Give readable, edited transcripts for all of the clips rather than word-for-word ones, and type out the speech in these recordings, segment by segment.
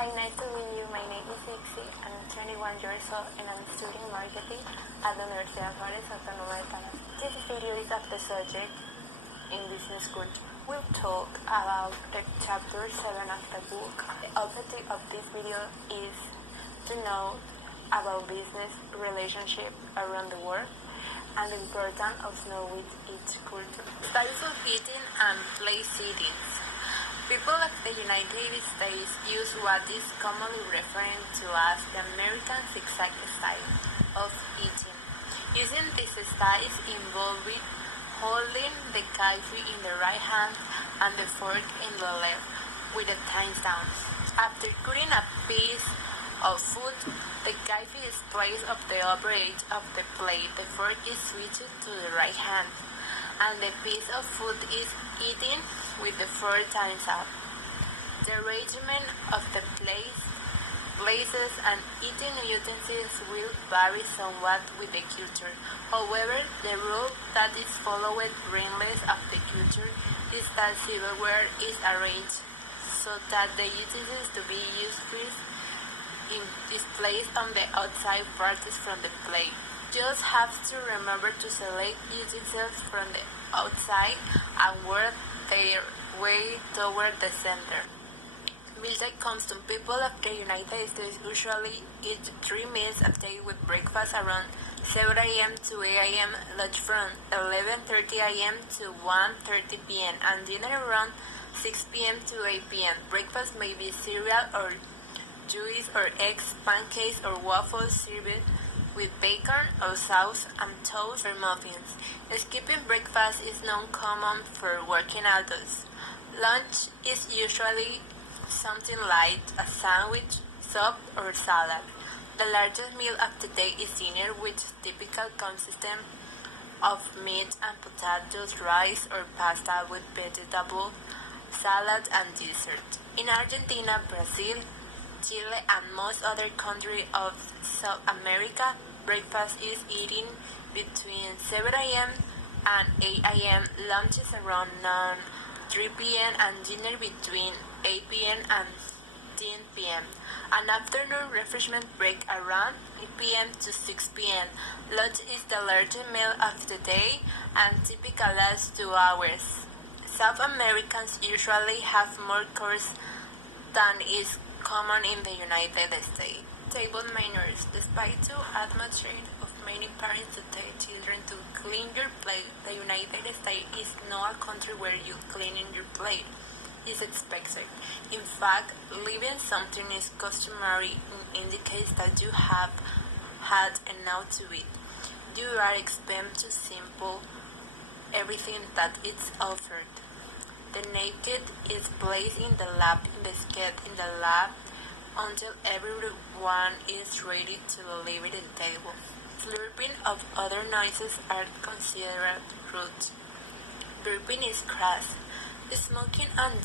Hi, nice to meet you. My name is Ixi. I'm 21 years old and I'm studying marketing at the Universidad Juárez Autónoma de Panamá. This video is of the subject in business school. We'll talk about the chapter 7 of the book. The objective of this video is to know about business relationship around the world and the importance of knowing each culture. Styles of eating and place settings. People of the United States use what is commonly referred to as the American zigzag style of eating. Using this style is involving holding the knife in the right hand and the fork in the left with the thumbs down. After cutting a piece of food, the knife is placed on the upper edge of the plate. The fork is switched to the right hand, and the piece of food is eaten with the fork thumbs up. The arrangement of the places and eating utensils will vary somewhat with the culture. However, the rule that is followed regardless of the culture is that silverware is arranged so that the utensils to be used is placed on the outside parts from the plate. Just have to remember to select utensils from the outside and work their way toward the center. Mealtime custom. People of the United States usually eat 3 meals a day with breakfast around 7 a.m. to 8 a.m., lunch from 11:30 a.m. to 1:30 p.m., and dinner around 6 p.m. to 8 p.m. Breakfast may be cereal or juice or eggs, pancakes or waffles served with bacon or sauce and toast or muffins. Skipping breakfast is not common for working adults. Lunch is usually something like a sandwich, soup, or salad. The largest meal of the day is dinner, which typically consists of meat and potatoes, rice or pasta with vegetable, salad, and dessert. In Argentina, Brazil, Chile, and most other countries of South America, breakfast is eaten between 7 a.m. and 8 a.m., lunch is around noon, 3 p.m., and dinner between 8 p.m. and 10 p.m. An afternoon refreshment break around 8 p.m. to 6 p.m. Lunch is the largest meal of the day and typically lasts 2 hours. South Americans usually have more courses than is common in the United States. Table manners. Despite the atmosphere of many parents to tell children to clean your plate, the United States is not a country where you cleaning your plate is expected. In fact, leaving something is customary indicates that you have had enough to eat. You are expected to sample everything that is offered. The napkin is placed in the lap until everyone is ready to leave the table. Slurping of other noises are considered rude. Burping is crass. Smoking at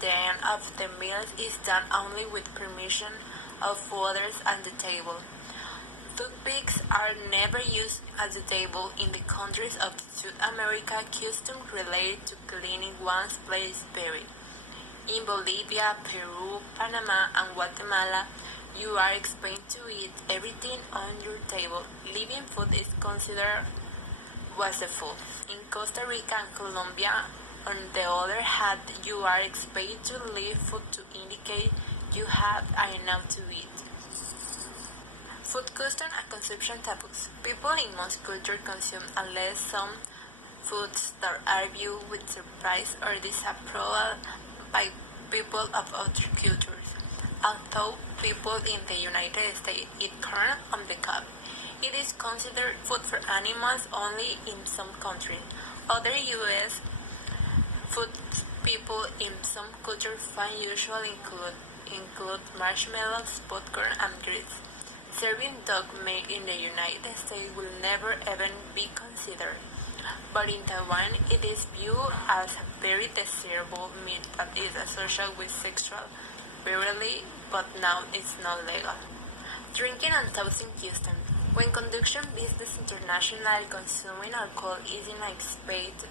the end of the meal is done only with permission of others at the table. Toothpicks are never used at the table in the countries of South America. Customs related to cleaning one's plate vary. In Bolivia, Peru, Panama, and Guatemala, you are expected to eat everything on your table. Leaving food is considered wasteful. In Costa Rica and Colombia, on the other hand, you are expected to leave food to indicate you have enough to eat. Food custom and consumption taboos. People in most cultures consume unless some foods that are viewed with surprise or disapproval by people of other cultures. Although people in the United States eat corn on the cob, it is considered food for animals only in some countries. Other U.S. food people in some cultures find usually include marshmallows, popcorn, and grits. Serving dog meat in the United States will never even be considered, but in Taiwan it is viewed as a very desirable meat that is associated with sexual virility, but now it's not legal. Drinking and toasting customs. When conducting business internationally, consuming alcohol is not expected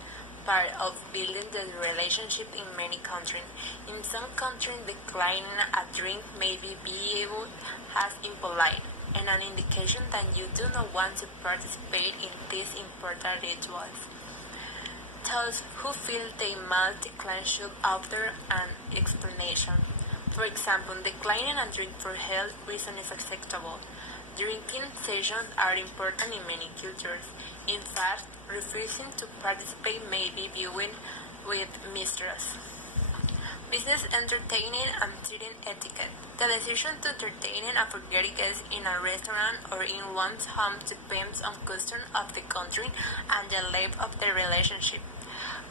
part of building the relationship in many countries. In some countries, declining a drink may be viewed as impolite and an indication that you do not want to participate in these important rituals. Those who feel they must decline should offer an explanation. For example, declining a drink for health reasons is acceptable. Drinking sessions are important in many cultures. In fact, refusing to participate may be viewed with mistrust. Business entertaining and seating etiquette. The decision to entertain and forget guests in a restaurant or in one's home depends on custom of the country and the length of the relationship.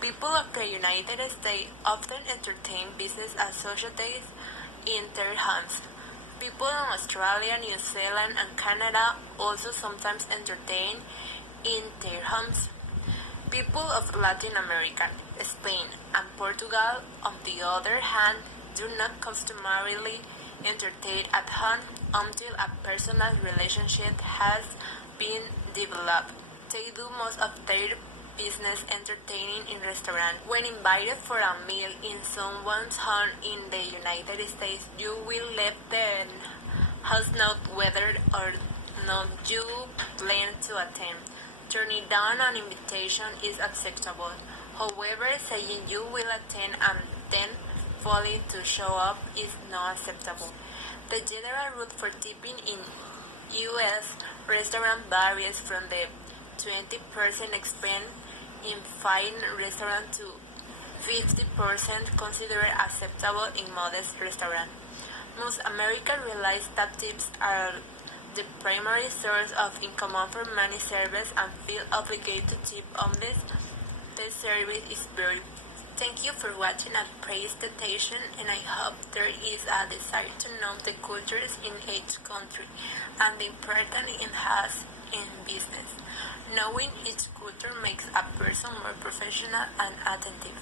People of the United States often entertain business associates in their homes. People in Australia, New Zealand, and Canada also sometimes entertain in their homes. People of Latin America, Spain, and Portugal, on the other hand, do not customarily entertain at home until a personal relationship has been developed. They do most of their business entertaining in restaurants. When invited for a meal in someone's home in the United States, you will let the host know whether or not you plan to attend. Turning down an invitation is acceptable. However, saying you will attend and then failing to show up is not acceptable. The general rule for tipping in U.S. restaurants varies from the 20% expense in fine restaurants to 50% considered acceptable in modest restaurants. Most Americans realize that tips are the primary source of income for many servers and feel obligated to tip unless the service is very. Thank you for watching and praise the attention, and I hope there is a desire to know the cultures in each country and the importance it has in business. Knowing each culture makes a person more professional and attentive.